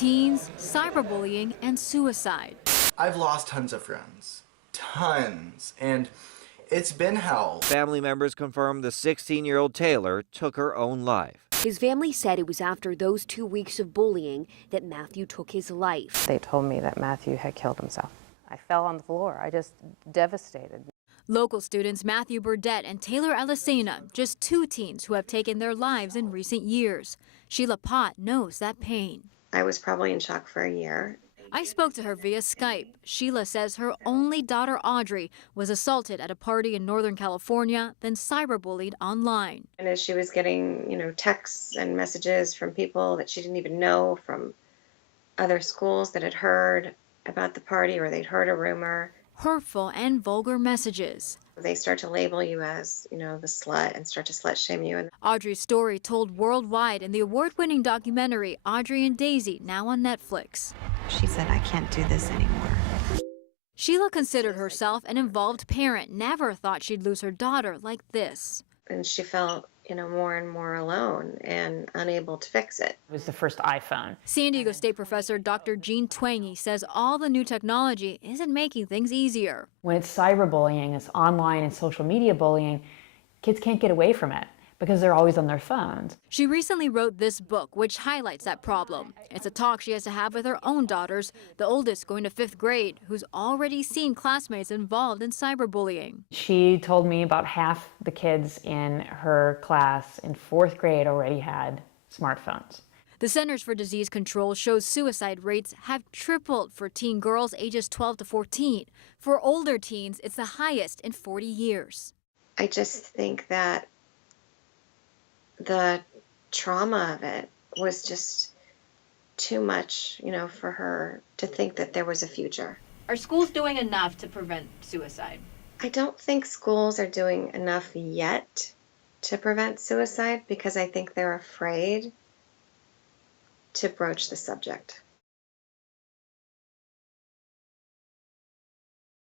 teens, cyberbullying, and suicide. I've lost tons of friends, tons, and it's been hell. Family members confirmed the 16-year-old Taylor took her own life. His family said it was after those 2 weeks of bullying that Matthew took his life. They told me that Matthew had killed himself. I fell on the floor. I just devastated. Local students Matthew Burdett and Taylor Elisena, just 2 teens who have taken their lives in recent years. Sheila Pott knows that pain. I was probably in shock for a year. I spoke to her via Skype. Sheila says her only daughter, Audrey, was assaulted at a party in Northern California, then cyberbullied online. And as she was getting, texts and messages from people that she didn't even know from other schools that had heard about the party or they'd heard a rumor. Hurtful and vulgar messages. They start to label you as, the slut and start to slut shame you. And Audrey's story told worldwide in the award-winning documentary Audrey and Daisy, now on Netflix. She said, I can't do this anymore. Sheila considered herself an involved parent, never thought she'd lose her daughter like this. And she felt, more and more alone and unable to fix it. It was the first iPhone. San Diego State professor Dr. Jean Twenge says all the new technology isn't making things easier. When it's cyberbullying, it's online and social media bullying, kids can't get away from it because they're always on their phones. She recently wrote this book, which highlights that problem. It's a talk she has to have with her own daughters, the oldest going to 5th grade, who's already seen classmates involved in cyberbullying. She told me about half the kids in her class in 4th grade already had smartphones. The Centers for Disease Control shows suicide rates have tripled for teen girls ages 12 to 14. For older teens, it's the highest in 40 years. I just think that the trauma of it was just too much, for her to think that there was a future. Are schools doing enough to prevent suicide? I don't think schools are doing enough yet to prevent suicide because I think they're afraid to broach the subject.